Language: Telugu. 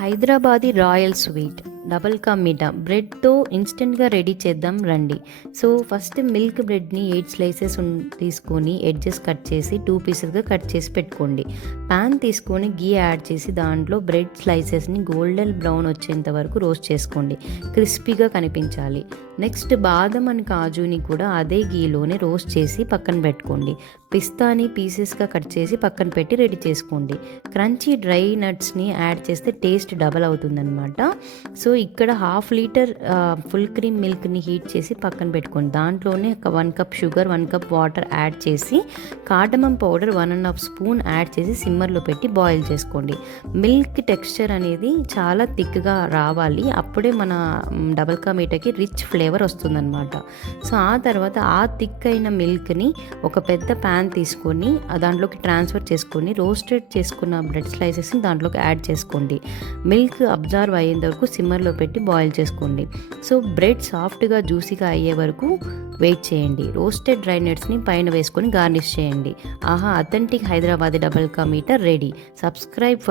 Hyderabadi royal sweet double ka meetha బ్రెడ్తో ఇన్స్టెంట్గా రెడీ చేద్దాం రండి. సో ఫస్ట్ మిల్క్ బ్రెడ్ని 8 స్లైసెస్ తీసుకొని ఎడ్జెస్ కట్ చేసి 2 పీసెస్గా కట్ చేసి పెట్టుకోండి. ప్యాన్ తీసుకొని గీ యాడ్ చేసి దాంట్లో బ్రెడ్ స్లైసెస్ని గోల్డెన్ బ్రౌన్ వచ్చేంత వరకు రోస్ట్ చేసుకోండి. క్రిస్పీగా కనిపించాలి. నెక్స్ట్ బాదం అండ్ కాజుని కూడా అదే గీలోనే రోస్ట్ చేసి పక్కన పెట్టుకోండి. పిస్తాని పీసెస్గా కట్ చేసి పక్కన పెట్టి రెడీ చేసుకోండి. క్రంచీ డ్రై నట్స్ని యాడ్ చేస్తే టేస్ట్ డబల్ అవుతుందన్నమాట. సో ఇక్కడ 1/2 లీటర్ ఫుల్ క్రీమ్ మిల్క్ని హీట్ చేసి పక్కన పెట్టుకోండి. దాంట్లోనే 1 cup sugar 1 cup water add చేసి కార్డమమ్ పౌడర్ 1.5 స్పూన్ యాడ్ చేసి సిమ్మర్లో పెట్టి బాయిల్ చేసుకోండి. మిల్క్ టెక్స్చర్ అనేది చాలా థిక్గా రావాలి. అప్పుడే మన డబల్ కా మీఠాకి రిచ్ ఫ్లేవర్ వస్తుందన్నమాట. సో ఆ తర్వాత ఆ థిక్ అయిన మిల్క్ని ఒక పెద్ద ప్యాన్ తీసుకొని దాంట్లోకి ట్రాన్స్ఫర్ చేసుకొని రోస్టెడ్ చేసుకున్న బ్రెడ్ స్లైసెస్ని దాంట్లోకి యాడ్ చేసుకోండి. మిల్క్ అబ్జర్వ్ అయ్యేంత వరకు సిమ్మర్లో పెట్టి బాయిల్ చేసుకోండి. సో బ్రెడ్ సాఫ్ట్గా జ్యూసీగా అయ్యే వరకు వెయిట్ చేయండి. రోస్టెడ్ డ్రై నట్స్ని పైన వేసుకొని గార్నిష్ చేయండి. ఆహా, authentic Hyderabadi double ka meetha ready. Subscribe for